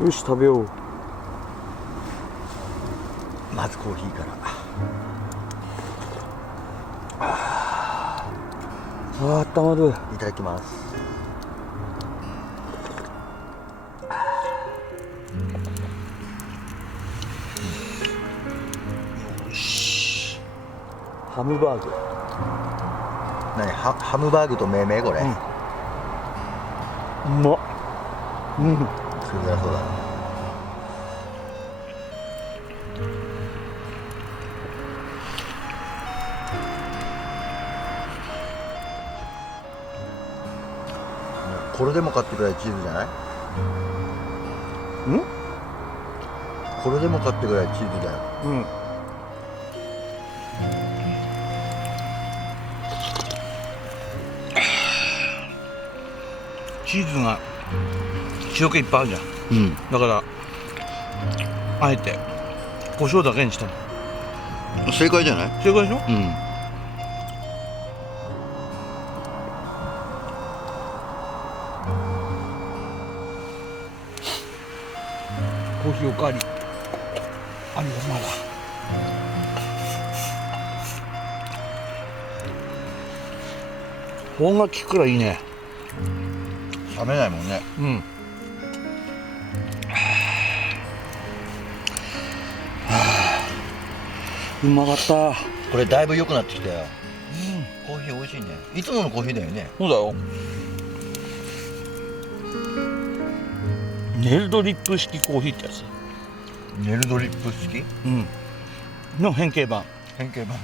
よし食べよう。まずコーヒーから。ああったまる。いただきます。よし。ハムバーグ。ハムバーグと命名これ。うまっ。うん。それはそうだな。これでもかってぐらいチーズじゃない？ん？これでもかってぐらいチーズだよ。うん。チーズが塩気いっぱいあるじゃん。うん。だからあえて胡椒だけにしたの。正解じゃない？正解でしょ？うん。コーヒーおかわりありがまだ。保温が効くからいいね。冷めないもんね。うん。うまかった。これだいぶ良くなってきたよ。コーヒー美味しいね。いつものコーヒーだよね。そうだよ。ネルドリップ式コーヒーってやつ。ネルドリップ式？うん。の変形版。変形版。